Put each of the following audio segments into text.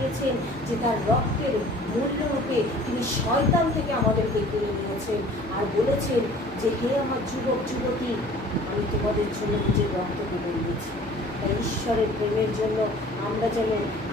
দিয়েছেন যে তার রক্তের মূল্যরূপে তিনি শয়তান থেকে আমাদেরকে কিনে নিয়েছেন আর বলেছেন যে হে আমার যুবক যুবতী, আমি তোমাদের জন্য নিজের রক্তকে দিয়েছি। তাই ঈশ্বরের প্রেমের জন্য আমরা যেন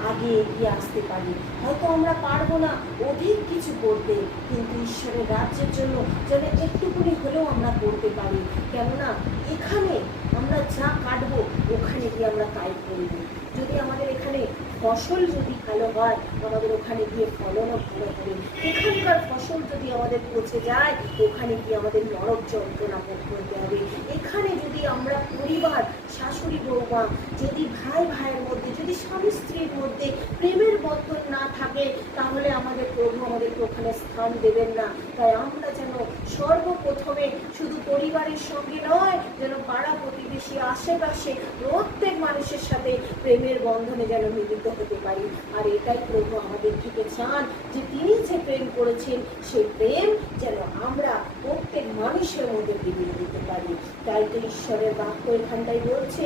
আগে এগিয়ে আসতে পারি। হয়তো আমরা পারবো না অধিক কিছু করতে, কিন্তু ঈশ্বরের রাজ্যের জন্য যেন একটুকুনি হলেও আমরা করতে পারি। কেননা এখানে আমরা যা কাটবো ওখানে গিয়ে আমরা তাই করব। যদি আমাদের এখানে ফসল যদি ভালো হয়, আমাদের ওখানে গিয়ে ফলনও ভালো হবে। এখানকার ফসল যদি আমাদের পচে যায়, ওখানে গিয়ে আমাদের নরক যন্ত্রণা ভোগ করতে হবে। এখানে যদি আমরা পরিবার, শাশুড়ি বৌমা, যদি ভাই ভাইয়ের মধ্যে, যদি স্বামী স্ত্রীর মধ্যে প্রেমের বন্ধন না থাকে, তাহলে আমাদের প্রভু আমাদেরকে ওখানে স্থান দেবেন না। তাই আমরা যেন সর্বপ্রথমে শুধু পরিবারের সঙ্গে নয়, যেন পাড়া প্রতিবেশী, আশেপাশে প্রত্যেক মানুষের সাথে প্রেমের বন্ধনে যেন মিলিত হতে পারি। আর এটাই প্রভু আমাদের থেকে চান, যে তিনি যে প্রেম করেছেন সেই প্রেম যেন আমরা প্রত্যেক মানুষের মধ্যে বিলিয়ে দিতে পারি। তাই তো ঈশ্বরের বাক্য এখানটাই বলছে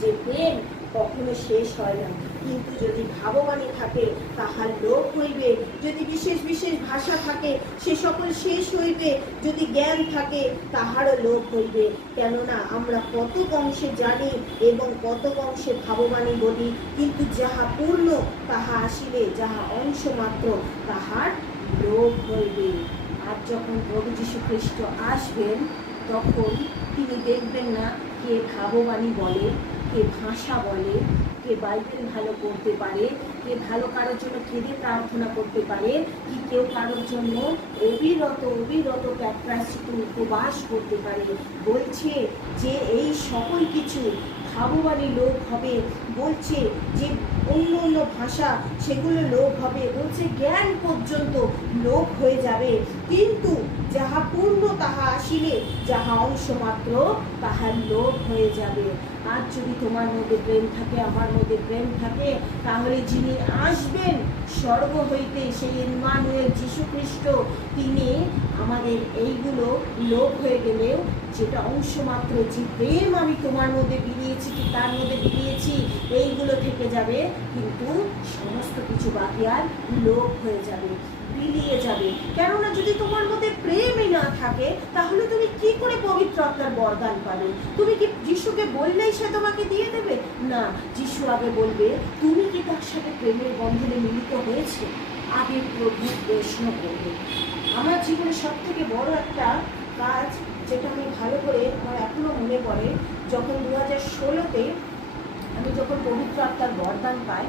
যে প্রেম কখনো শেষ হয় না, কিন্তু যদি ভাববাণী থাকে তাহার লোভ হইবে, যদি বিশেষ বিশেষ ভাষা থাকে সে সকল শেষ হইবে, যদি জ্ঞান থাকে তাহারও লোভ হইবে। কেননা আমরা কত অংশে জানি এবং কত অংশে ভাববাণী বলি, কিন্তু যাহা পূর্ণ তাহা আসিলে যাহা অংশ মাত্র তাহার লোভ হইবে। আর যখন প্রভু যীশু খ্রিস্ট আসবেন, তখন তিনি দেখবেন না কে ভাববাণী বলে, কে ভাষা বলে, কে বাইবেল ভালো পড়তে পারে, কে ভালো কারোর জন্য কেঁদে প্রার্থনা করতে পারে, কি কেউ কারোর জন্য অবিরত প্রায়শ্চিত্ত উপবাস করতে পারে। বলছে যে এই সকল কিছু ভাববাণী লোভ হবে, বলছে যে অন্য ভাষা সেগুলো লোভ হবে, বলছে জ্ঞান পর্যন্ত লোভ হয়ে যাবে, কিন্তু যাহা পূর্ণ তাহা আসিলে যাহা অংশ মাত্র তাহার লোভ হয়ে যাবে। আর যদি তোমার মধ্যে প্রেম থাকে, আমার মধ্যে প্রেম থাকে, তাহলে যিনি আসবেন স্বর্গ হইতে, সেই ইম্মানুয়েল যীশু খ্রিস্ট, তিনি আমাদের এইগুলো লোভ হয়ে গেলেও যেটা অংশ মাত্র, যে প্রেম আমি তোমার মধ্যে বিলিয়েছি, কি তার মধ্যে বিলিয়েছি, এইগুলো থেকে যাবে, কিন্তু সমস্ত কিছু বাকি আর লোভ হয়ে যাবে, বিলিয়ে যাবে। কেননা যদি তোমার মধ্যে প্রেমই না থাকে, তাহলে তুমি কি করে পবিত্র আত্মার বরদান পাবে? তুমি কি যিশুকে বললেই সে তোমাকে দিয়ে দেবে? না, যিশু আগে বলবে তুমি কি তার সাথে প্রেমের বন্ধনে মিলিত হয়েছে, আগে প্রভু প্রশ্ন করবে। আমার জীবনে সব থেকে বড় একটা কাজ, যেটা আমি ভালো করে আমার এখনো মনে পড়ে, যখন 2016-তে আমি যখন পবিত্র আত্মার বরদান পাই,